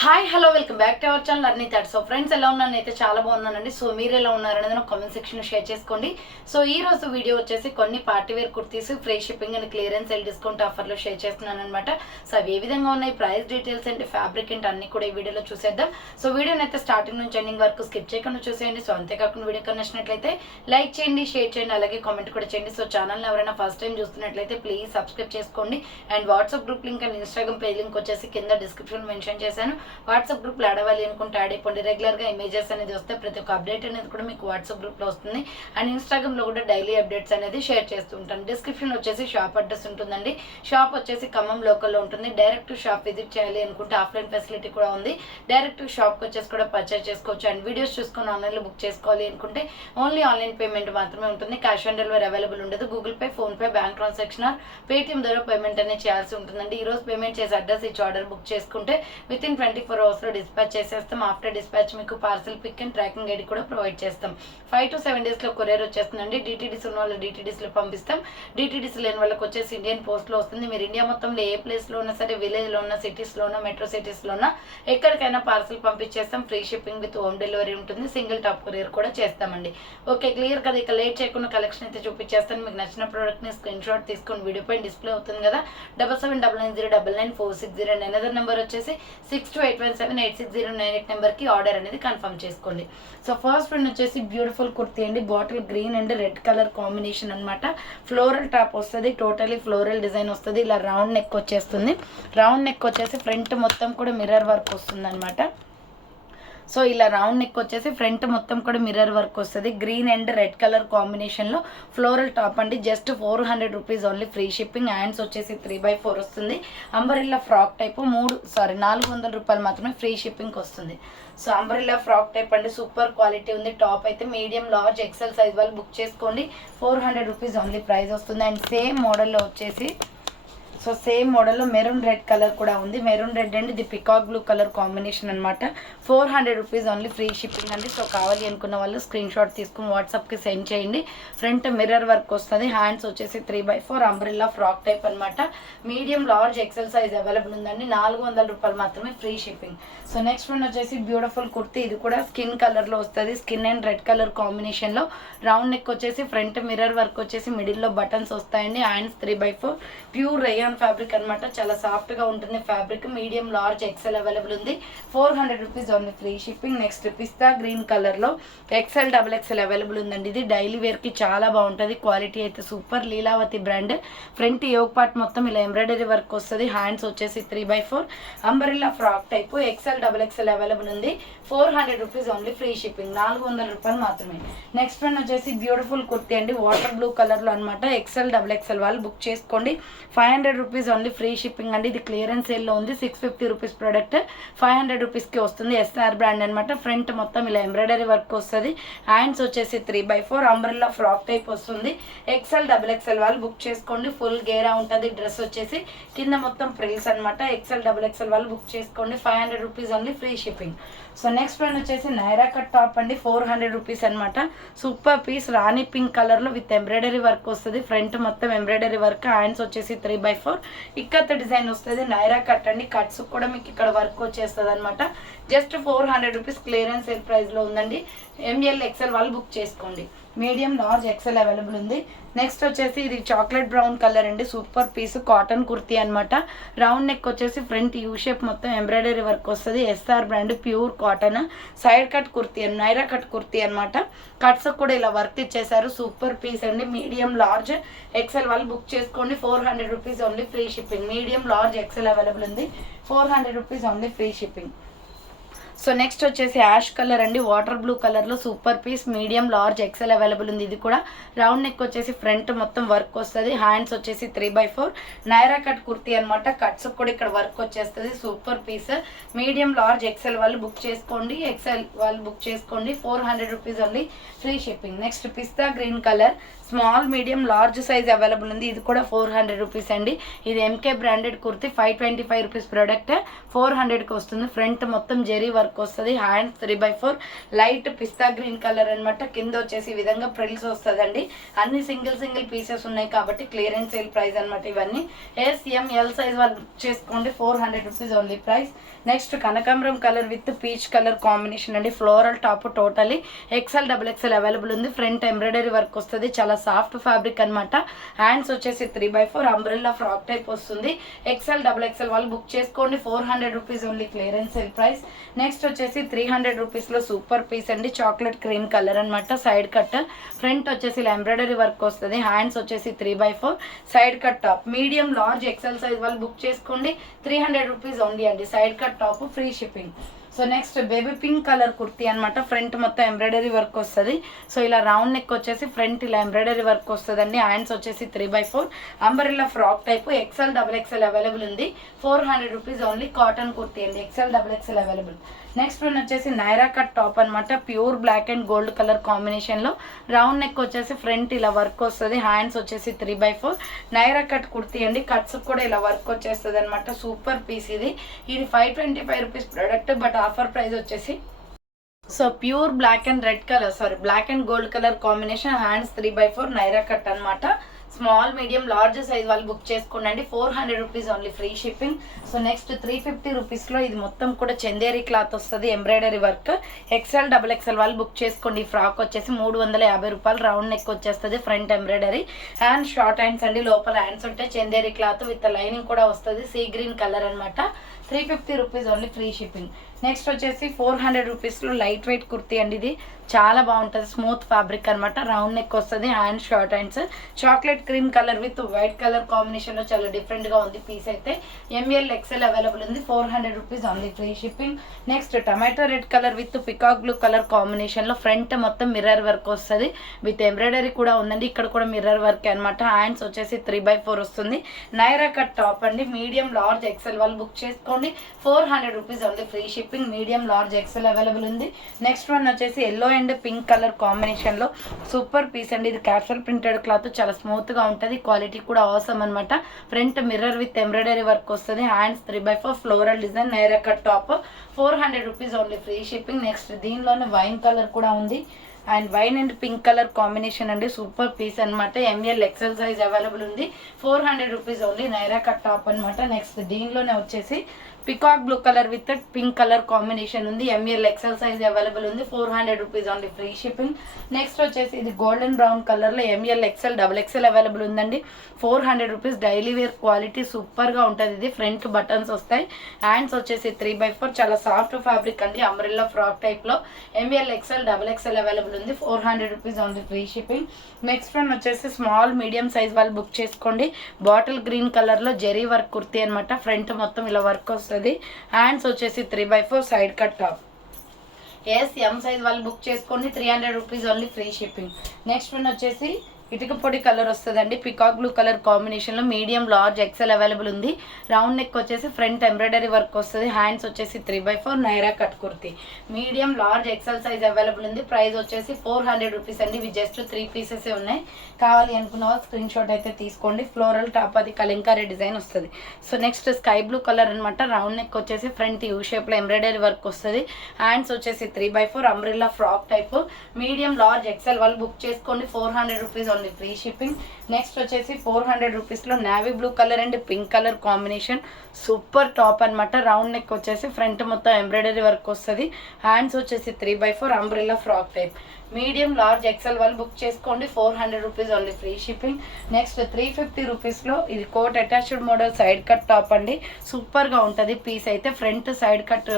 Hi hello welcome back to our channel Arni thoughts. So friends ఎలా ఉన్నాను అయితే చాలా బాగున్నానండి. సో మీరు ఎలా ఉన్నారనేది నాకు కామెంట్ సెక్షన్లో షేర్ చేసుకోండి. సో ఈ రోజు వీడియో వచ్చేసి కొన్ని party wear kurtis free shipping and clearance sale discount ఆఫర్లో షేర్ చేస్తున్నాను అనమాట. సో అవి ఏ విధంగా ఉన్నాయి, ప్రైస్ డీటెయిల్స్ ఏంటి, ఫ్యాబ్రిక్ ఏంటి అన్ని కూడా ఈ వీడియోలో చూసేద్దాం. సో వీడియోని అయితే స్టార్టింగ్ నుంచి ఎండింగ్ వరకు స్కిప్ చేయకుండా చూసేయండి. సో అంతేకాకుండా వీడియో నచ్చినట్లయితే లైక్ చేయండి, షేర్ చేయండి, అలాగే కామెంట్ కూడా చేయండి. సో ఛానల్ని ఎవరైనా ఫస్ట్ టైం చూస్తున్నట్లయితే ప్లీజ్ సబ్స్క్రైబ్ చేసుకోండి. And WhatsApp group link and Instagram page link వచ్చేసి కింద డిస్క్రిప్షన్ మెన్షన్ చేశాను. వాట్సాప్ గ్రూప్ ఆడవాలి అనుకుంటే యాడ్ అయిపోండి. రెగ్యులర్గా ఇమేజెస్ అనేది వస్తే ప్రతి ఒక్క అప్డేట్ అనేది కూడా మీకు వాట్సాప్ గ్రూప్లో వస్తుంది. అండ్ ఇన్స్టాగ్రామ్లో కూడా డైలీ అప్డేట్స్ అనేది షేర్ చేస్తూ ఉంటాను. డిస్క్రిప్షన్ వచ్చేసి షాప్ అడ్రస్ ఉంటుందండి. షాప్ వచ్చేసి ఖమ్మం లోకల్లో ఉంటుంది. డైరెక్ట్ షాప్ విజిట్ చేయాలి అనుకుంటే ఆఫ్లైన్ ఫెసిలిటీ కూడా ఉంది. డైరెక్ట్ షాప్కి వచ్చేసి కూడా పర్చేస్ చేసుకోవచ్చు. అండ్ వీడియోస్ చూసుకొని ఆన్లైన్లో బుక్ చేసుకోవాలి అనుకుంటే ఓన్లీ ఆన్లైన్ పేమెంట్ మాత్రమే ఉంటుంది. క్యాష్ ఆన్ డెలివరీ అవైలబుల్ ఉండదు. Google Pay, PhonePe, bank transaction Paytm ద్వారా పేమెంట్ అనేది చేయాల్సి ఉంటుందండి. ఈ రోజు పేమెంట్ చేసి అడ్రస్ ఇచ్చి ఆర్డర్ బుక్ చేసుకుంటే విత్ ఇన్ 24 అవర్స్లో డిస్పాచ్ చేసేస్తాం. ఆఫ్టర్ డిస్పాచ్ మీకు parcel pick and tracking ID కూడా ప్రొవైడ్ చేస్తాం. 5 to 7 డేస్లో కొరియర్ వచ్చేస్తుందండి. డిటీడీసీ ఉన్న వాళ్ళు డిటీడీసీలో పంపిస్తాం. డిటీడీసీ లేని వాళ్ళకి వచ్చేసి ఇండియన్ పోస్ట్లో వస్తుంది. మీరు ఇండియా మొత్తంలో ఏ ప్లేస్లో ఉన్నా సరే, విలేజ్లో ఉన్న, సిటీస్లో ఉన్న, మెట్రో సిటీస్లో ఉన్న ఎక్కడికైనా పార్సల్ పంపించేస్తాం. Free shipping with home delivery ఉంటుంది. సింగిల్ టాప్ కొరియర్ కూడా చేస్తామండి. ఓకే, క్లియర్ కదా. ఇక లేట్ చేయకుండా కలెక్షన్ అయితే చూపించేస్తాను. మీకు నచ్చిన ప్రోడక్ట్ని స్క్రీన్ షాట్ తీసుకొని వీడియో పైన డిస్ప్లే అవుతుంది కదా. 7799099460 అండ్ అనదర్ నెంబర్ వచ్చేసి 6281786098 నెంబర్కి ఆర్డర్ అనేది కన్ఫర్మ్ చేసుకోండి. సో ఫస్ట్ వన్ వచ్చేసి బ్యూటిఫుల్ కుర్తీ అండి. Bottle green and red colour combination అనమాట. ఫ్లోరల్ టాప్ వస్తుంది. టోటలీ ఫ్లోరల్ డిజైన్ వస్తుంది. ఇలా రౌండ్ నెక్ వచ్చేస్తుంది. రౌండ్ నెక్ వచ్చేసి ఫ్రంట్ మొత్తం కూడా మిర్రర్ వర్క్ వస్తుంది అనమాట. సో ఇలా రౌండ్ నెక్ వచ్చేసి ఫ్రంట్ మొత్తం కూడా మిర్రర్ వర్క్ వస్తుంది. గ్రీన్ అండ్ రెడ్ కలర్ కాంబినేషన్లో ఫ్లోరల్ టాప్ అండి. Just 400 rupees only. Free shipping. Hands వచ్చేసి 3/4 వస్తుంది. అంబరిల్లా ఫ్రాక్ టైపు 400 రూపాయలు మాత్రమే ఫ్రీ షిప్పింగ్కి వస్తుంది. సో అంబరిల్లా ఫ్రాక్ టైప్ అండి. సూపర్ క్వాలిటీ ఉంది. టాప్ అయితే మీడియం, లార్జ్, ఎక్సెల్ సైజ్ వాళ్ళు బుక్ చేసుకోండి. 400 రూపీస్ ఓన్లీ ప్రైస్ వస్తుంది. అండ్ సేమ్ మోడల్లో వచ్చేసి సేమ్ మోడల్లో మెరూన్ రెడ్ కలర్ కూడా ఉంది. మెరూన్ రెడ్ అండ్ ఇది పికాక్ బ్లూ కలర్ కాంబినేషన్ అనమాట. 400 రూపీస్ ఓన్లీ ఫ్రీ షిప్పింగ్ అండి. సో కావాలి అనుకున్న వాళ్ళు స్క్రీన్ షాట్ తీసుకుని వాట్సాప్కి సెండ్ చేయండి. ఫ్రంట్ మిర్రర్ వర్క్ వస్తుంది. హ్యాండ్స్ వచ్చేసి 3/4 అంబ్రిల్లా ఫ్రాక్ టైప్ అనమాట. Medium, large, XL size available ఉందండి. 400 రూపాయలు మాత్రమే free shipping. So next one వచ్చేసి బ్యూటిఫుల్ కుర్తీ. ఇది కూడా స్కిన్ కలర్లో వస్తుంది. స్కిన్ అండ్ రెడ్ కలర్ కాంబినేషన్లో రౌండ్ నెక్ వచ్చేసి ఫ్రంట్ మిర్రర్ వర్క్ వచ్చేసి మిడిల్లో బటన్స్ వస్తాయండి. హ్యాండ్స్ 3/4 ప్యూర్ రేయాన్ ఫ్యాబ్రిక్ అనమాట. చాలా సాఫ్ట్ గా ఉంటుంది fabric. Medium, large, XL available ఉంది. 400 rupees only free shipping. Next పిస్తా గ్రీన్ కలర్ లో XL, XXL అవైలబుల్ ఉందండి. ఇది డైలీ వేర్ కి చాలా బాగుంటుంది. క్వాలిటీ అయితే super. Leelavati brand. Front yoke part మొత్తం ఇలా ఎంబ్రాయిడరీ వర్క్ వస్తుంది. హ్యాండ్స్ వచ్చేసి 3/4 umbrella frock type. XL, XXL available ఉంది. 400 రూపీస్ ఓన్లీ ఫ్రీ షిప్పింగ్. 400 రూపాయలు మాత్రమే. నెక్స్ట్ వన్ వచ్చేసి బ్యూటిఫుల్ కుర్తీ అండి. వాటర్ బ్లూ కలర్ లో అనమాట. XL, XXL వాళ్ళు బుక్ చేసుకోండి. 500 రూపీస్ ఓన్లీ ఫ్రీ షిప్పింగ్ అండి. ఇది క్లియరెన్స్ సేల్లో ఉంది. 650 రూపీస్ ప్రోడక్ట్ 500 రూపీస్కి వస్తుంది. SR బ్రాండ్ అనమాట. ఫ్రంట్ మొత్తం ఇలా ఎంబ్రాయిడరీ వర్క్ వస్తుంది. హ్యాండ్స్ వచ్చేసి 3/4 అంబ్రెల్లా ఫ్రాక్ టైప్ వస్తుంది. XL, XXL వాళ్ళు బుక్ చేసుకోండి. ఫుల్ గేరా ఉంటుంది. డ్రెస్ వచ్చేసి కింద మొత్తం ప్రిల్స్ అనమాట. XL, XXL వాళ్ళు బుక్ చేసుకోండి. 500 rupees only free shipping. So next one వచ్చేసి నైరా కట్ టాప్ అండి. 400 రూపీస్ అనమాట. Super piece. రాణి పింక్ కలర్లో విత్ ఎంబ్రాయిడరీ వర్క్ వస్తుంది. ఫ్రంట్ మొత్తం ఎంబ్రాయిడరీ వర్క్. హ్యాండ్స్ వచ్చేసి 3/4 ఇక్కత్ డిజైన్ వస్తుంది. నైరా కట్ అండి. కట్స్ కూడా మీకు ఇక్కడ వర్క్ వచ్చేస్తుంది అనమాట. జస్ట్ 400 రూపీస్ క్లియరెన్స్ సేల్ ప్రైస్లో ఉందండి. ML, XL వాళ్ళు బుక్ చేసుకోండి. మీడియం, లార్జ్, XL అవైలబుల్ ఉంది. నెక్స్ట్ వచ్చేసి ఇది చాక్లెట్ బ్రౌన్ కలర్ అండి. సూపర్ పీస్ కాటన్ కుర్తీ అనమాట. రౌండ్ నెక్ వచ్చేసి ఫ్రంట్ యూ షేప్ మొత్తం ఎంబ్రాయిడరీ వర్క్ వస్తుంది. SR brand pure cotton. Side cut kurti, Naira cut kurti అనమాట. కట్స్ కూడా ఇలా వర్క్ ఇచ్చేసారు. సూపర్ పీస్ అండి. మీడియం, లార్జ్, XL వాళ్ళు బుక్ చేసుకోండి. 400 rupees only free shipping. Medium, large, XL available ఉంది. 400 rupees only free shipping. So next వచ్చేసి యాష్ కలర్ అండి. వాటర్ బ్లూ కలర్లో super piece. Medium, large, XL available ఉంది. ఇది కూడా రౌండ్ నెక్ వచ్చేసి ఫ్రంట్ మొత్తం వర్క్ వస్తుంది. హ్యాండ్స్ వచ్చేసి 3/4 నైరా కట్ కుర్తీ అనమాట. కట్స్ కూడా ఇక్కడ వర్క్ వచ్చేస్తుంది. Super piece. Medium, large, XL వాళ్ళు బుక్ చేసుకోండి. XL వాళ్ళు బుక్ చేసుకోండి. 400 rupees only free shipping. Next పిస్తా green colour. Small, medium, large size available ఉంది. ఇది కూడా 400 రూపీస్ అండి. ఇది MK branded kurti. 525 rupees product 400కి వస్తుంది. ఫ్రంట్ మొత్తం జెరీ వర్క్ వర్క్ వస్తుంది. హ్యాండ్స్ 3/4 లైట్ పిస్తా గ్రీన్ కలర్ అనమాట. కింద వచ్చేసి ఈ విధంగా ప్రిల్స్ వస్తుందండి. అన్ని సింగిల్ పీసెస్ ఉన్నాయి కాబట్టి క్లియరెన్స్ సేల్ ప్రైస్ అనమాట. ఇవన్నీ SML సైజ్ వాళ్ళు చేసుకోండి. 400 రూపీస్ ఓన్లీ ప్రైస్. నెక్స్ట్ కనకాంబరం colour with peach colour combination అండి. Floral top totally XL XXL available ఉంది. ఫ్రంట్ ఎంబ్రాయిడరీ వర్క్ వస్తుంది. చాలా సాఫ్ట్ ఫ్యాబ్రిక్ అనమాట. హ్యాండ్స్ వచ్చేసి 3/4 అంబ్రెల్లా ఫ్రాక్ టైప్ వస్తుంది. XL XXL వాళ్ళు బుక్ చేసుకోండి. 400 rupees only clearance sale price. Next వచ్చేసి 300 రూపీస్లో సూపర్ పీస్ అండి. చాక్లెట్ క్రీమ్ కలర్ అనమాట. సైడ్ కట్ ఫ్రంట్ వచ్చేసి ఇలా ఎంబ్రాయిడరీ వర్క్ వస్తుంది. హ్యాండ్స్ వచ్చేసి 3/4 side cut top. Medium large XL size వాళ్ళు బుక్ చేసుకోండి. 300 రూపీస్ ఓన్లీ అండి. Side cut top free shipping. So next baby pink colour kurti అనమాట. ఫ్రంట్ మొత్తం ఎంబ్రాయిడరీ వర్క్ వస్తుంది. సో ఇలా రౌండ్ నెక్ వచ్చేసి ఫ్రంట్ ఇలా ఎంబ్రాయిడరీ వర్క్ వస్తుందండి. హ్యాండ్స్ వచ్చేసి 3/4 umbrella frock type. XL XXL available ఉంది. 400 రూపీస్ ఓన్లీ. కాటన్ కుర్తీ అండి. XL XXL available. Next one వచ్చేసి నైరా కట్ టాప్ అనమాట. Pure black and gold colour కాంబినేషన్లో రౌండ్ నెక్ వచ్చేసి ఫ్రంట్ ఇలా వర్క్ వస్తుంది. హ్యాండ్స్ వచ్చేసి 3/4 నైరా కట్ కుర్తీ అండి. కట్స్ కూడా ఇలా వర్క్ వచ్చేస్తుంది అనమాట. సూపర్ పీస్ ఇది. ఇది 525 rupees product. But offer price వచ్చేసి so pure black and red colour black and gold colour combination. Hands 3/4 Naira cut అనమాట. స్మాల్ మీడియం లార్జ్ సైజ్ వాళ్ళు బుక్ చేసుకోండి. 400 rupees only free shipping. So next 350 రూపీస్లో ఇది మొత్తం కూడా చందేరి క్లాత్ వస్తుంది. Embroidery work. XL XXL వాళ్ళు బుక్ చేసుకోండి. ఈ ఫ్రాక్ వచ్చేసి 350 రూపాయలు. రౌండ్ నెక్ వచ్చేస్తుంది. Front embroidery. Hand short hands అండి. లోపల హ్యాండ్స్ ఉంటే చందేరి క్లాత్ విత్ లైనింగ్ కూడా వస్తుంది. సీ గ్రీన్ కలర్ అనమాట. 350 rupees only free shipping. Next వచ్చేసి 400 రూపీస్లో లైట్ వెయిట్ కుర్తీ అండి. ఇది చాలా బాగుంటుంది. స్మూత్ ఫ్యాబ్రిక్ అనమాట. రౌండ్ నెక్ వస్తుంది. Hand short hands. Chocolate cream colour with white colour కాంబినేషన్లో చాలా డిఫరెంట్గా ఉంది పీస్ అయితే. ML XL అవైలబుల్ ఉంది. 400 rupees only free shipping. Next tomato red colour with peacock blue colour కాంబినేషన్లో ఫ్రంట్ మొత్తం మిర్రర్ వర్క్ వస్తుంది. విత్ ఎంబ్రాయిడరీ కూడా ఉందండి. ఇక్కడ కూడా మిర్రర్ వర్క్ అనమాట. హ్యాండ్స్ వచ్చేసి 3/4 వస్తుంది. నైరా కట్ టాప్ అండి. మీడియం లార్జ్ XL వాళ్ళు బుక్ చేసుకోండి. 400 rupees only free shipping. Medium large XL available ఉంది. నెక్స్ట్ వన్ వచ్చేసి ఎల్లో అండ్ పింక్ కలర్ కాంబినేషన్లో సూపర్ పీస్ అండి. ఇది క్యాప్సూల్ ప్రింటెడ్ క్లాత్. చాలా స్మూత్గా ఉంటుంది. క్వాలిటీ కూడా అవసరం అనమాట. Front mirror with embroidery work వస్తుంది. Hands 3/4 floral design Naira cut top. 400 rupees only free shipping. Next దీనిలోనే వైన్ కలర్ కూడా ఉంది. And wine and pink colour combination అండి. సూపర్ పీస్ అనమాట. ML XL సైజ్ అవైలబుల్ ఉంది. 400 rupees only. Naira cut top అనమాట. Next దీనిలోనే వచ్చేసి peacock blue colour with pink colour combination ఉంది. ML XL సైజ్ అవైలబుల్ ఉంది. 400 rupees only free shipping. Next వచ్చేసి ఇది గోల్డెన్ బ్రౌన్ కలర్లో ML XL XXL అవైలబుల్ ఉందండి. 400 రూపీస్. డైలీ వేర్ క్వాలిటీ సూపర్గా ఉంటుంది. ఇది ఫ్రంట్ బటన్స్ వస్తాయి. హ్యాండ్స్ వచ్చేసి 3/4 చాలా సాఫ్ట్ ఫ్యాబ్రిక్ అండి. అంబ్రెల్లా ఫ్రాక్ టైప్లో ML XL XXL అవైలబుల్ ఉంది. 400 rupees only free shipping. Next one వచ్చేసి స్మాల్ మీడియం సైజ్ వాళ్ళు బుక్ చేసుకోండి. బాటిల్ గ్రీన్ కలర్లో జెరీ వర్క్ కుర్తీ అనమాట. ఫ్రంట్ మొత్తం ఇలా వర్క్ వస్తుంది. హ్యాండ్స్ వచ్చేసి 3/4 side cut top. M size వాళ్ళు బుక్ చేసుకోండి. 300 rupees only free shipping. Next one వచ్చేసి ఇటుక పొడి కలర్ వస్తుందండి. పికాక్ బ్లూ కలర్ కాంబినేషన్లో మీడియం లార్జ్ XL అవైలబుల్ ఉంది. రౌండ్ నెక్ వచ్చేసి ఫ్రంట్ ఎంబ్రాయిడరీ వర్క్ వస్తుంది. హ్యాండ్స్ వచ్చేసి 3/4 Naira cut kurti. Medium large XL size available ఉంది. ప్రైస్ వచ్చేసి 400 రూపీస్ అండి. ఇవి జస్ట్ 3 పీసెస్ ఉన్నాయి. కావాలి అనుకున్న వాళ్ళు స్క్రీన్ షాట్ అయితే తీసుకోండి. ఫ్లోరల్ టాప్ అది కలంకారీ డిజైన్ వస్తుంది. So next sky blue colour అనమాట. రౌండ్ నెక్ వచ్చేసి ఫ్రంట్ యూ షేప్లో ఎంబ్రాయిడరీ వర్క్ వస్తుంది. హ్యాండ్స్ వచ్చేసి 3/4 umbrella frock type. Medium large XL వాళ్ళు బుక్ చేసుకోండి. 400 rupees only free shipping. Next వచ్చేసి 400 రూపీస్లో navy blue colour and pink colour combination super top అనమాట. రౌండ్ నెక్ వచ్చేసి ఫ్రంట్ మొత్తం ఎంబ్రాయిడరీ వర్క్ వస్తుంది. హ్యాండ్స్ వచ్చేసి 3/4 umbrella frock type. Medium large XL వాళ్ళు బుక్ చేసుకోండి. 400 rupees only free shipping. Next 350 రూపీస్లో ఇది coat attached model side cut top అండి. సూపర్గా ఉంటుంది పీస్ అయితే. ఫ్రంట్ సైడ్ కట్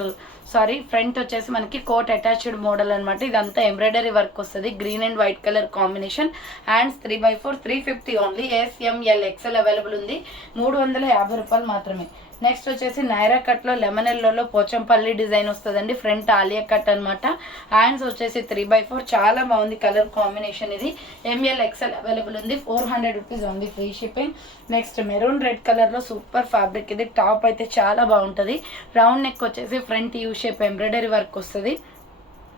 ఫ్రంట్ వచ్చేసి మనకి కోట్ అటాచ్డ్ మోడల్ అనమాట. ఇదంతా ఎంబ్రాయిడరీ వర్క్ వస్తుంది. Green and white colour combination. Hands 3/4 350 only. SML XL available ఉంది. 350 రూపాయలు మాత్రమే. నెక్స్ట్ వచ్చేసి నైరా కట్లో లెమన్ ఎల్లోలో పోచంపల్లి డిజైన్ వస్తుందండి. ఫ్రంట్ ఆలియా కట్ అనమాట. హ్యాండ్స్ వచ్చేసి 3/4 చాలా బాగుంది కలర్ కాంబినేషన్. ఇది ML XL అవైలబుల్ ఉంది. 400 rupees only free shipping. Next maroon red కలర్లో సూపర్ ఫ్యాబ్రిక్. ఇది టాప్ అయితే చాలా బాగుంటుంది. రౌండ్ నెక్ వచ్చేసి front U shape embroidery work వస్తుంది.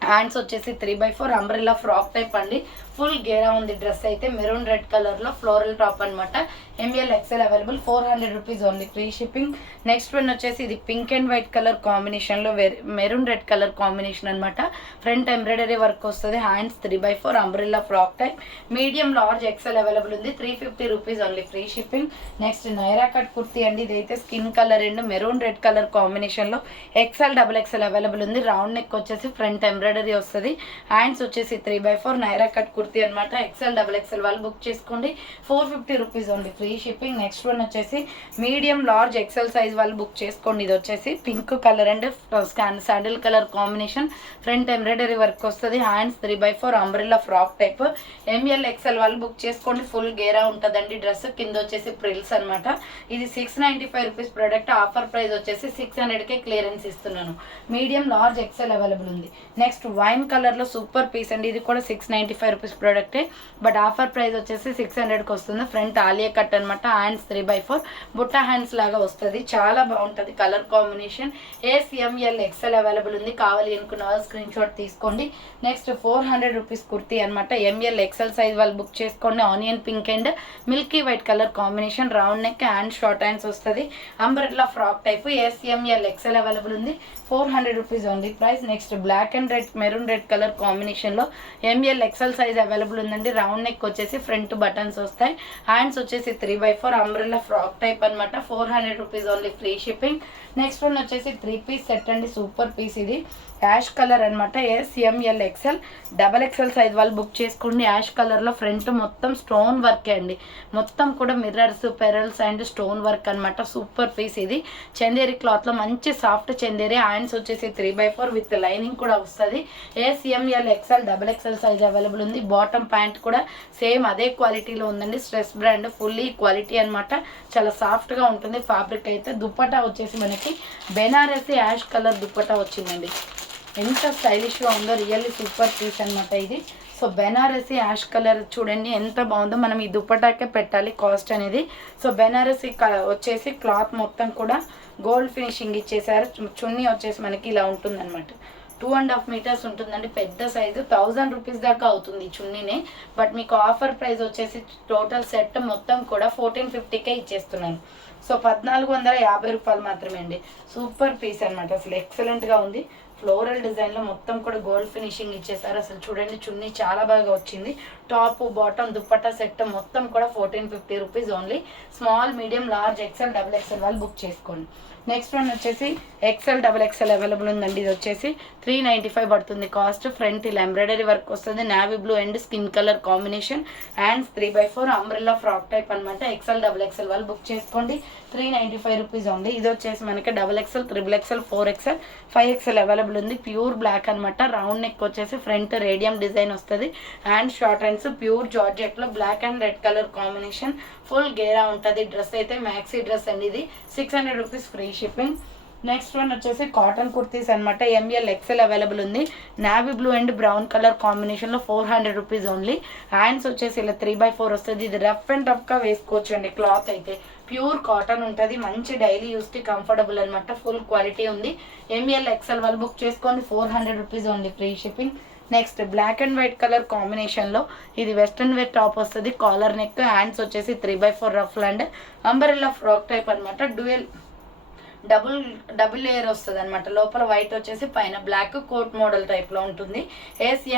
హ్యాండ్స్ వచ్చేసి 3/4 అంబ్రెల్లా ఫ్రాక్ టైప్ అండి. ఫుల్ గేరా ఉంది డ్రెస్ అయితే మెరూన్ రెడ్ కలర్లో ఫ్లోరల్ టాప్ అనమాట. ML XL available, 400 rupees only, free shipping. Next one వచ్చేసి ఇది పింక్ అండ్ వైట్ కలర్ కాంబినేషన్లో మెరూన్ రెడ్ కలర్ కాంబినేషన్ అనమాట. ఫ్రంట్ ఎంబ్రాయిడరీ వర్క్ వస్తుంది, hands 3/4 umbrella frock type, medium large XL available ఉంది, 350 rupees only, free shipping. Next Naira cut kurti అండి, ఇదైతే skin colour and maroon red colour కాంబినేషన్లో XL double XL available ఉంది. Round neck వచ్చేసి front embroidery వస్తుంది, hands వచ్చేసి 3/4 Naira cut kurti అనమాట. ఎక్సెల్ డబుల్ ఎక్సెల్ వాళ్ళు బుక్ చేసుకోండి, 450 rupees only, free shipping. Next one వచ్చేసి మీడియం లార్జ్ ఎక్సెల్ సైజ్ వాళ్ళు బుక్ చేసుకోండి. ఇది వచ్చేసి pink colour and sandal colour combination, front embroidery work వస్తుంది, hands 3/4 umbrella frock type. ML XL వాళ్ళు బుక్ చేసుకోండి, ఫుల్ గేరా ఉంటుందండి డ్రెస్. కింద వచ్చేసి ప్రిల్స్ అనమాట. ఇది 695 రూపీస్ ప్రోడక్ట్, ఆఫర్ ప్రైస్ వచ్చేసి 600కే క్లియరెన్స్ ఇస్తున్నాను. మీడియం లార్జ్ ఎక్సెల్ అవైలబుల్ ఉంది. నెక్స్ట్ వైన్ కలర్లో సూపర్ పీస్ అండి, ఇది కూడా 695 రూపీస్ ప్రోడక్టే, బట్ ఆఫర్ ప్రైస్ వచ్చేసి 600కి వస్తుంది. ఫ్రంట్ ఆలియా కట్ అనమాట, హ్యాండ్స్ 3/4 బుట్టా హ్యాండ్స్ లాగా వస్తుంది, చాలా బాగుంటుంది colour combination. ML XL available ఉంది, కావాలి అనుకున్న వాళ్ళు స్క్రీన్ షాట్ తీసుకోండి. నెక్స్ట్ 400 రూపీస్ కుర్తీ అనమాట. ఎంఎల్ ఎక్సెల్ సైజ్ వాళ్ళు బుక్ చేసుకోండి. Onion pink and milky white colour combination, round neck hand short hands వస్తుంది, umbrella frock type. ML XL available ఉంది, 400 rupees only price. Next black and red maroon red colour కాంబినేషన్లో ML XL size available ఉందండి. Round neck వచ్చేసి front buttons వస్తాయి, hands వచ్చేసి 3/4 umbrella frock type అనమాట. 400 rupees only, free shipping. Next one వచ్చేసి 3 piece set అండి, super piece. ఇది ash colour అనమాట. ML XL double XL size వాళ్ళు బుక్ చేసుకోండి. యాష్ కలర్లో ఫ్రంట్ మొత్తం స్టోన్ వర్కే అండి, మొత్తం కూడా mirrors pearls and stone work అనమాట. Super piece. ఇది చందేరి క్లాత్లో మంచి సాఫ్ట్ చందేరి, హ్యాండ్స్ వచ్చేసి 3/4 విత్ లైనింగ్ కూడా వస్తుంది. ML XL double XL size available ఉంది. బాటమ్ ప్యాంట్ కూడా సేమ్ అదే క్వాలిటీలో ఉందండి, స్ట్రెస్ బ్రాండ్, ఫుల్లీ క్వాలిటీ అనమాట. చాలా సాఫ్ట్గా ఉంటుంది ఫ్యాబ్రిక్ అయితే. దుప్పటా వచ్చేసి మనకి బెనారసి యాష్ కలర్ దుప్పటా వచ్చిందండి, ఎంత స్టైలిష్గా ఉందో, రియల్లీ సూపర్ పీస్ అనమాట ఇది. సో బెనారసి యాష్ కలర్ చూడండి ఎంత బాగుందో. మనం ఈ దుప్పటాకే పెట్టాలి కాస్ట్ అనేది. సో బెనారసి వచ్చేసి క్లాత్ మొత్తం కూడా గోల్డ్ ఫినిషింగ్ ఇచ్చేసారు. చున్నీ వచ్చేసి మనకి ఇలా ఉంటుందన్నమాట, 2.5 మీటర్స్ ఉంటుందండి, పెద్ద సైజు. 1000 రూపీస్ దాకా అవుతుంది ఈ చున్నీనే, బట్ మీకు ఆఫర్ ప్రైస్ వచ్చేసి టోటల్ సెట్ మొత్తం కూడా 1450కే ఇచ్చేస్తున్నాను. సో 1450 రూపాయలు మాత్రమే అండి. సూపర్ పీస్ అనమాట, అసలు ఎక్సలెంట్గా ఉంది. ఫ్లోరల్ డిజైన్లో మొత్తం కూడా గోల్డ్ ఫినిషింగ్ ఇచ్చేసారు. అసలు చూడండి చున్నీ చాలా బాగా వచ్చింది. టాప్ బాటమ్ దుప్పట్టా సెట్ మొత్తం కూడా 1450 rupees only. Small medium large XL double XL వాళ్ళు బుక్ చేసుకోండి. నెక్స్ట్ వన్ వచ్చేసి ఎక్సెల్ డబుల్ ఎక్సెల్ అవైలబుల్ ఉందండి. ఇది వచ్చేసి 395 పడుతుంది కాస్ట్. ఫ్రంట్ ఇలా ఎంబ్రాయిడరీ వర్క్ వస్తుంది, navy blue and skin colour combination, hands 3/4 umbrella frock type అనమాట. ఎక్సెల్ డబుల్ ఎక్సెల్ వాళ్ళు బుక్ చేసుకోండి, 395 రూపీస్ ఉంది. ఇది వచ్చేసి మనకి double XL, triple XL, 4XL, 5XL available ఉంది. ప్యూర్ బ్లాక్ అనమాట. రౌండ్ నెక్ వచ్చేసి ఫ్రంట్ రేడియం డిజైన్ వస్తుంది, హ్యాండ్ షార్ట్ హ్యాండ్స్, ప్యూర్ జార్జెట్లో black and red colour combination, full గేరా ఉంటుంది. డ్రెస్ అయితే మ్యాక్సీ డ్రెస్ అండి, ఇది 600 rupees, free shipping. Next one వచ్చేసి కాటన్ కుర్తీస్ అనమాట. ఎంఎల్ ఎక్సెల్ అవైలబుల్ ఉంది. Navy blue and brown colour కాంబినేషన్లో 400 రూపీస్ ఓన్లీ. హ్యాండ్స్ వచ్చేసి ఇలా 3/4 వస్తుంది. ఇది రఫ్ అండ్ టఫ్గా వేసుకోవచ్చు అండి. క్లాత్ అయితే ప్యూర్ కాటన్ ఉంటుంది, మంచి డైలీ యూస్కి కంఫర్టబుల్ అనమాట. ఫుల్ క్వాలిటీ ఉంది. ఎంఎల్ ఎక్సెల్ వాళ్ళు బుక్ చేసుకోండి, 400 rupees only, free shipping. Next black and white colour కాంబినేషన్లో ఇది వెస్ట్రన్ వేర్ టాప్ వస్తుంది. కాలర్ నెక్, హ్యాండ్స్ వచ్చేసి 3/4 ruff and umbrella frock type అనమాట. డబుల్ లేయర్ వస్తుంది అనమాట. లోపల వైట్ వచ్చేసి పైన బ్లాక్ కోట్ మోడల్ టైప్లో ఉంటుంది.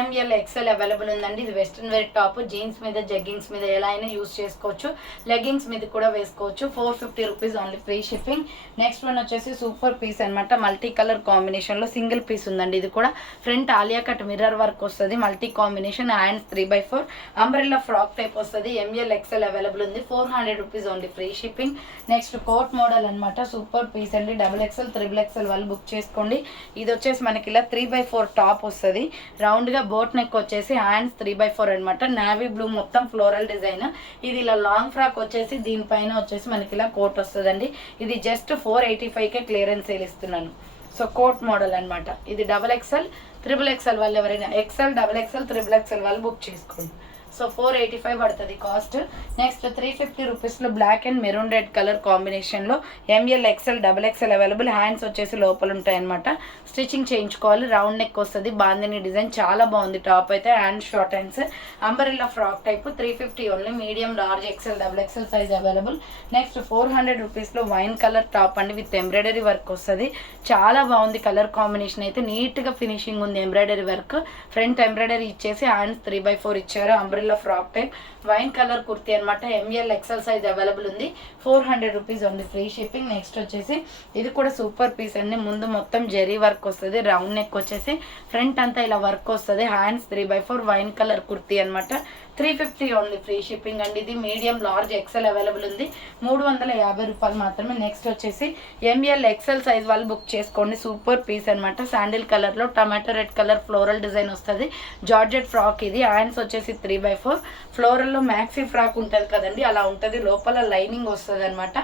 ఎంఎల్ ఎక్సెల్ అవైలబుల్ ఉందండి. ఇది వెస్ట్రన్ వేర్ టాప్, జీన్స్ మీద జగ్గింగ్స్ మీద ఎలా అయినా యూస్ చేసుకోవచ్చు, లెగ్గింగ్స్ మీద కూడా వేసుకోవచ్చు. 450 rupees only, free shipping. Next one వచ్చేసి సూపర్ పీస్ అనమాట. మల్టీ కలర్ కాంబినేషన్లో సింగిల్ పీస్ ఉందండి. ఇది కూడా front Alia cut mirror work వస్తుంది, multi combination, hands 3/4 umbrella frock type వస్తుంది. ఎంఎల్ ఎక్సెల్ అవైలబుల్ ఉంది, 400 rupees only, free shipping. Next coat model అనమాట. సూపర్ పీస్ అండి. డబుల్ ఎక్సెల్, త్రిబుల్ ఎక్సెల్ వాళ్ళు బుక్ చేసుకోండి. ఇది వచ్చేసి మనకి ఇలా 3/4 టాప్ వస్తుంది. రౌండ్గా బోట్ నెక్ వచ్చేసి హ్యాండ్స్ 3/4 అనమాట. నావీ బ్లూ మొత్తం ఫ్లోరల్ డిజైన్. ఇది ఇలా లాంగ్ ఫ్రాక్ వచ్చేసి దీనిపైన వచ్చేసి మనకి ఇలా కోట్ వస్తుందండి. ఇది జస్ట్ 485కే క్లియరెన్స్ సేల్ ఇస్తున్నాను. సో కోట్ మోడల్ అనమాట. ఇది డబుల్ ఎక్సెల్, త్రిబుల్ ఎక్సెల్ వాళ్ళు ఎవరైనా XL, double XL, triple XL వాళ్ళు బుక్ చేసుకోండి. సో 485 పడుతుంది కాస్ట్. నెక్స్ట్ 350 రూపీస్లో black and maroon red colour కాంబినేషన్లో ML XL double XL available. Hands వచ్చేసి లోపల ఉంటాయన్నమాట. స్టిచ్చింగ్ చేయించుకోవాలి. రౌండ్ నెక్ వస్తుంది. బాందిని డిజైన్ చాలా బాగుంది. టాప్ అయితే hand short hands umbrella frock type. 350 only. Medium large XL double XL size available. Next 400 రూపీస్లో వైన్ కలర్ టాప్ అండి విత్ ఎంబ్రాయిడరీ వర్క్ వస్తుంది. చాలా బాగుంది కలర్ కాంబినేషన్ అయితే. నీట్గా ఫినిషింగ్ ఉంది. ఎంబ్రాయిడరీ వర్క్ ఫ్రంట్ ఎంబ్రాయిడరీ ఇచ్చేసి హ్యాండ్స్ 3x4 ఇచ్చారు. Umbrella frock type wine colour kurti అనమాట. ఎంఎల్ ఎక్సెల్ సైజ్ అవైలబుల్ ఉంది. 400 రూపీస్ ఉంది ఫ్రీ షిప్పింగ్. నెక్స్ట్ వచ్చేసి ఇది కూడా సూపర్ పీస్ అండి. ముందు మొత్తం జెరీ వర్క్ వస్తుంది. రౌండ్ నెక్ వచ్చేసి ఫ్రంట్ అంతా ఇలా వర్క్ వస్తుంది. Hands 3x4 wine colour kurti అనమాట. 350 ఓన్లీ ఫ్రీ షిప్పింగ్ అండి. ఇది మీడియం లార్జ్ ఎక్సెల్ అవైలబుల్ ఉంది. 350 రూపాయలు మాత్రమే. నెక్స్ట్ వచ్చేసి ఎంఎల్ ఎక్సెల్ సైజ్ వాళ్ళు బుక్ చేసుకోండి. సూపర్ పీస్ అనమాట. శాండిల్ కలర్లో tomato red colour floral design వస్తుంది. జార్జెట్ ఫ్రాక్ ఇది. హ్యాండ్స్ వచ్చేసి 3x4 ఫ్లోరల్లో మ్యాక్సీ ఫ్రాక్ ఉంటుంది కదండి, అలా ఉంటుంది. లోపల లైనింగ్ వస్తుంది అనమాట.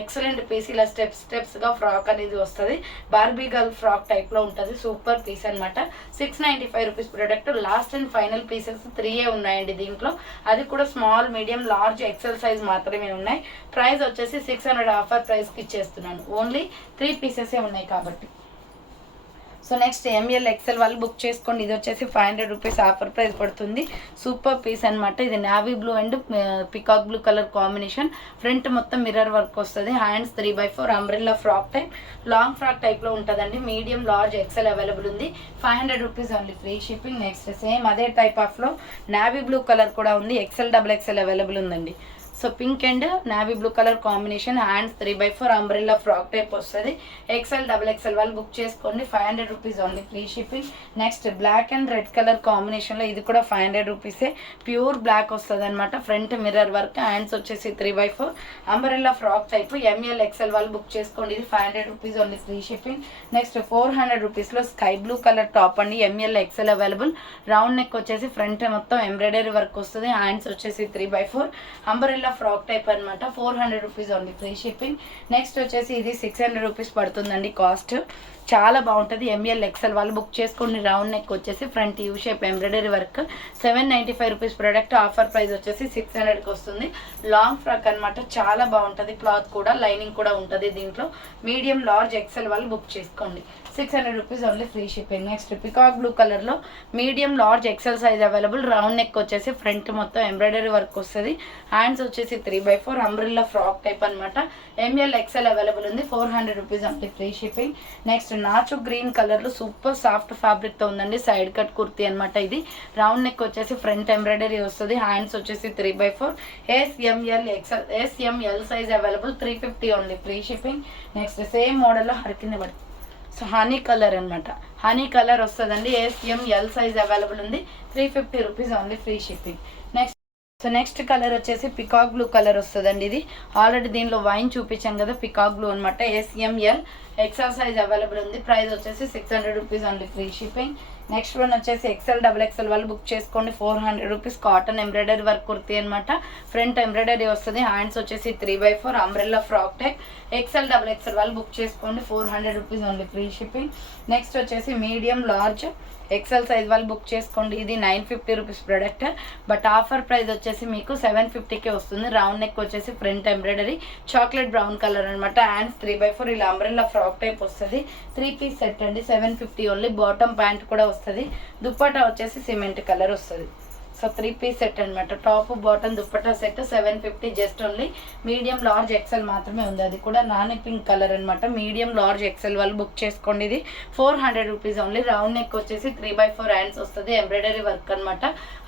Excellent piece. ఇలా స్టెప్స్గా ఫ్రాక్ అనేది వస్తుంది. బార్బీ గర్ల్ ఫ్రాక్ టైప్లో ఉంటుంది. సూపర్ పీస్ అనమాట. 695 rupees product. Last and final pieces 3 ఉన్నాయండి దీంట్లో. అది కూడా small medium large XL size మాత్రమే ఉన్నాయి. ప్రైస్ వచ్చేసి 600 ఆఫర్ ప్రైస్కి ఇచ్చేస్తున్నాను. ఓన్లీ 3 పీసెసే ఉన్నాయి కాబట్టి. సో నెక్స్ట్ ఎంఎల్ ఎక్సెల్ వాళ్ళు బుక్ చేసుకోండి. ఇది వచ్చేసి 500 రూపీస్ ఆఫర్ ప్రైస్ పడుతుంది. సూపర్ పీస్ అనమాట. ఇది navy blue and peacock blue colour combination. Front మొత్తం మిర్రర్ వర్క్ వస్తుంది. Hands 3x4 umbrella frock type. Long frock టైప్లో ఉంటుందండి. మీడియం లార్జ్ ఎక్సెల్ అవైలబుల్ ఉంది. 500 rupees only free shipping. Next same అదే type ఆఫ్లో నావీ బ్లూ కలర్ కూడా ఉంది. XL double XL available ఉందండి. So pink and navy blue colour combination. Hands 3x4 umbrella frock type వస్తుంది. XL double XL వాళ్ళు book చేసుకోండి. 500 rupees only free shipping. Next black and red colour కాంబినేషన్లో ఇది కూడా 500 రూపీసే. ప్యూర్ బ్లాక్ వస్తుంది అనమాట. Front mirror work. హ్యాండ్స్ వచ్చేసి 3x4 umbrella frock type. ML XL వాళ్ళు బుక్ చేసుకోండి. ఇది 500 rupees only free shipping. Next 400 రూపీస్లో స్కై బ్లూ కలర్ టాప్ అండి. ML XL available. Round neck వచ్చేసి ఫ్రంట్ మొత్తం ఎంబ్రాయిడరీ వర్క్ వస్తుంది. హ్యాండ్స్ వచ్చేసి 3x4 అంబ్రెల్లా ఫ్రాక్ టైప్ అనమాట. 400 rupees only free shipping. Next వచ్చేసి ఇది 600 రూపీస్ పడుతుందండి కాస్ట్. చాలా బాగుంటుంది. ఎంఎల్ ఎక్సెల్ వాళ్ళు బుక్ చేసుకోండి. రౌండ్ నెక్ వచ్చేసి front U shape embroidery work. 795 rupees product. Offer price వచ్చేసి 600కి వస్తుంది. లాంగ్ ఫ్రాక్ అనమాట. చాలా బాగుంటుంది. క్లాత్ కూడా లైనింగ్ కూడా ఉంటుంది దీంట్లో. మీడియం లార్జ్ ఎక్సెల్ వాళ్ళు బుక్ చేసుకోండి. 600 rupees only free shipping. Next peacock blue కలర్లో medium large XL size available. Round neck వచ్చేసి ఫ్రంట్ మొత్తం ఎంబ్రాయిడరీ వర్క్ వస్తుంది. హ్యాండ్స్ వచ్చేసి 3x4 అంబ్రెల్లా ఫ్రాక్ టైప్ అనమాట. ఎంఎల్ ఎక్సెల్ అవైలబుల్ ఉంది. 400 rupees only free shipping. Next నాచు green కలర్లో super soft ఫ్యాబ్రిక్తో ఉందండి. సైడ్ కట్ కుర్తీ అనమాట. ఇది రౌండ్ నెక్ వచ్చేసి ఫ్రంట్ ఎంబ్రాయిడరీ వస్తుంది. హ్యాండ్స్ వచ్చేసి 3x4 SML size available. 350 only free shipping. Next same మోడల్లో హరికింది పడుతుంది. సో హనీ కలర్ అనమాట. హనీ కలర్ వస్తుందండి. ఎస్ఎంఎల్ సైజ్ అవైలబుల్ ఉంది. 350 rupees only free shipping. Next colour వచ్చేసి పికాక్ బ్లూ కలర్ వస్తుందండి. ఇది ఆల్రెడీ దీనిలో వైన్ చూపించాను కదా, పికాక్ బ్లూ అనమాట. ఎస్ఎంఎల్ ఎక్సెల్ సైజ్ అవైలబుల్ ఉంది. ప్రైస్ వచ్చేసి 600 rupees only free shipping. Next one వచ్చేసి ఎక్సెల్ డబుల్ ఎక్సెల్ వాళ్ళు బుక్ చేసుకోండి. 400 rupees. Cotton embroidery work kurti అనమాట. ఫ్రంట్ ఎంబ్రాయిడరీ వస్తుంది. హ్యాండ్స్ వచ్చేసి 3x4 umbrella frock type. XL double XL వాళ్ళు బుక్ చేసుకోండి. 400 rupees only free shipping. Next వచ్చేసి మీడియం లార్జ్ ఎక్సెల్ సైజ్ వాళ్ళు బుక్ చేసుకోండి. ఇది 950 rupees product. But offer price వచ్చేసి మీకు 750కే వస్తుంది. రౌండ్ నెక్ వచ్చేసి front embroidery chocolate brown colour అనమాట. హ్యాండ్స్ 3x4 ఇలా అంబ్రెల్లా ఫ్రాక్ టైప్ వస్తుంది. 3 పీస్ సెట్ అండి. 750 ఓన్లీ. బాటమ్ ప్యాంట్ కూడా వస్తుంది. దుప్పటా వచ్చేసి సిమెంట్ కలర్ వస్తుంది. సో 3 పీస్ సెట్ అనమాట. Top bottom dupatta set 750 just only. Medium large XL మాత్రమే ఉంది. అది కూడా నాని పింక్ కలర్ అనమాట. మీడియం లార్జ్ ఎక్సెల్ వాళ్ళు బుక్ చేసుకోండి. ఇది 400 రూపీస్ ఓన్లీ. రౌండ్ నెక్ వచ్చేసి 3x4 హ్యాండ్స్ వస్తుంది. ఎంబ్రాయిడరీ వర్క్ అనమాట.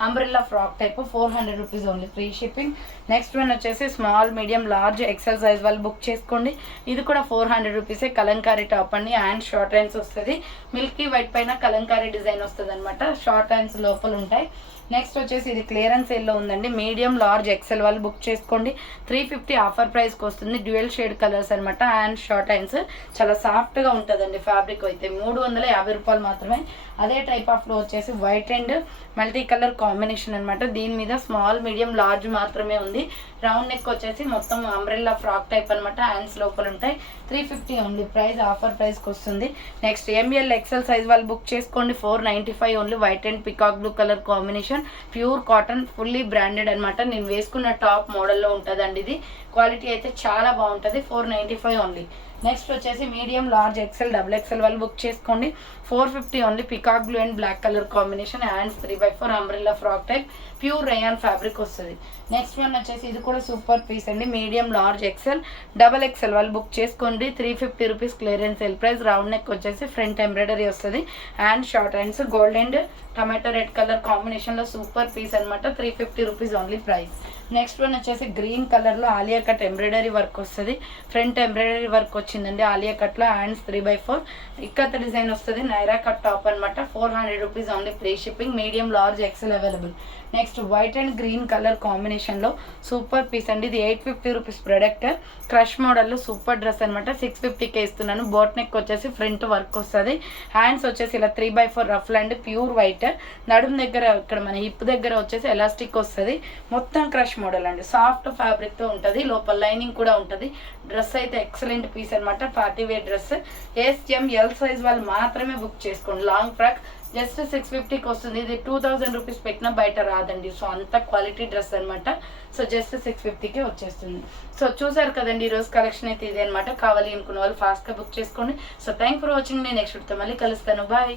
Umbrella frock type. 400 rupees only free shipping. Next one వచ్చేసి small medium large XL size వాళ్ళు బుక్ చేసుకోండి. ఇది కూడా 400 రూపీసే. కలంకారీ టాప్ అండి. హ్యాండ్స్ షార్ట్ హ్యాండ్స్ వస్తుంది. మిల్కీ వైట్ పైన కలంకారీ డిజైన్ వస్తుంది అనమాట. షార్ట్ హ్యాండ్స్ లోపల ఉంటాయి. నెక్స్ట్ వచ్చేసి ఇది క్లియరెన్స్ సేల్లో ఉందండి. మీడియం లార్జ్ ఎక్సెల్ వాళ్ళు బుక్ చేసుకోండి. 350 ఆఫర్ ప్రైస్కి వస్తుంది. డ్యూయల్ షేడ్ కలర్స్ అనమాట. Hand short hands. చాలా సాఫ్ట్గా ఉంటుందండి ఫ్యాబ్రిక్ అయితే. 350 రూపాయలు మాత్రమే. అదే టైప్ ఆఫ్లో వచ్చేసి white and multi colour combination అనమాట. దీని మీద స్మాల్ మీడియం లార్జ్ మాత్రమే ఉంది. రౌండ్ నెక్ వచ్చేసి మొత్తం అంబ్రెల్లా ఫ్రాక్ టైప్ అనమాట. హ్యాండ్స్ లోపల ఉంటాయి. 350 ఓన్లీ. ప్రైస్ ఆఫర్ ప్రైస్కి వస్తుంది. నెక్స్ట్ ఎంఎల్ ఎక్సెల్ సైజ్ వాళ్ళు బుక్ చేసుకోండి. 495 only. White and peacock blue colour combination. Pure cotton fully branded అనమాట. నేను వేసుకున్న టాప్ మోడల్లో ఉంటుందండి. ఇది క్వాలిటీ అయితే చాలా బాగుంటుంది. 495 ఓన్లీ. నెక్స్ట్ వచ్చేసి medium large XL double XL వాళ్ళు బుక్ చేసుకోండి. 450 only. Peacock blue and black colour combination. Hands 3/4 umbrella frock type pure rayon fabric వస్తుంది. నెక్స్ట్ వన్ వచ్చేసి ఇది కూడా సూపర్ పీస్ అండి. Medium large XL double XL వాళ్ళు book చేసుకోండి. 350 rupees clearance sale price. Round neck వచ్చేసి front embroidery వస్తుంది. Hand short hands gold and tomato red colour కాంబినేషన్లో సూపర్ పీస్ అనమాట. 350 rupees only price. Next one వచ్చేసి green కలర్లో Alia cut embroidery work వస్తుంది. Front embroidery work వచ్చిందండి ఆలియా కట్లో. హ్యాండ్స్ 3/4 ఇక్కత డిజైన్ వస్తుంది. నైరా కట్ టాప్ అనమాట. 400 rupees only free shipping. Medium large XL available. Next white and green colour కాంబినేషన్లో super piece అండి. ఇది 850 రూపీస్ ప్రొడక్ట్. క్రష్ మోడల్లో సూపర్ డ్రెస్ అనమాట. 650కే ఇస్తున్నాను. బోట్ నెక్ వచ్చేసి ఫ్రంట్ వర్క్ వస్తుంది. హ్యాండ్స్ వచ్చేసి ఇలా 3/4 రఫ్ అండ్ ప్యూర్ వైట్. నడుము దగ్గర ఇక్కడ మన హిప్ దగ్గర వచ్చేసి ఎలాస్టిక్ వస్తుంది. మొత్తం క్రష్ మోడల్ అండి. సాఫ్ట్ ఫ్యాబ్రిక్తో ఉంటుంది. లోపల లైనింగ్ కూడా ఉంటుంది. డ్రెస్ అయితే ఎక్సలెంట్ పీస్ అనమాట. Party wear dress. SML size వాళ్ళు మాత్రమే బుక్ చేసుకోండి. లాంగ్ ఫ్రాక్ జస్ట్ 650కి వస్తుంది. ఇది 2000 రూపీస్ పెట్టినా బయట రాదండి. సో అంత క్వాలిటీ డ్రెస్ అనమాట. సో జస్ట్ 650కే వచ్చేస్తుంది. సో చూసారు కదండి ఈరోజు కలెక్షన్ అయితే ఇదే అనమాట. కావాలి అనుకున్న వాళ్ళు ఫాస్ట్గా బుక్ చేసుకోండి. So thank for watching. నేను నెక్స్ట్ వీడియోతో మళ్ళీ కలుస్తాను. బాయ్.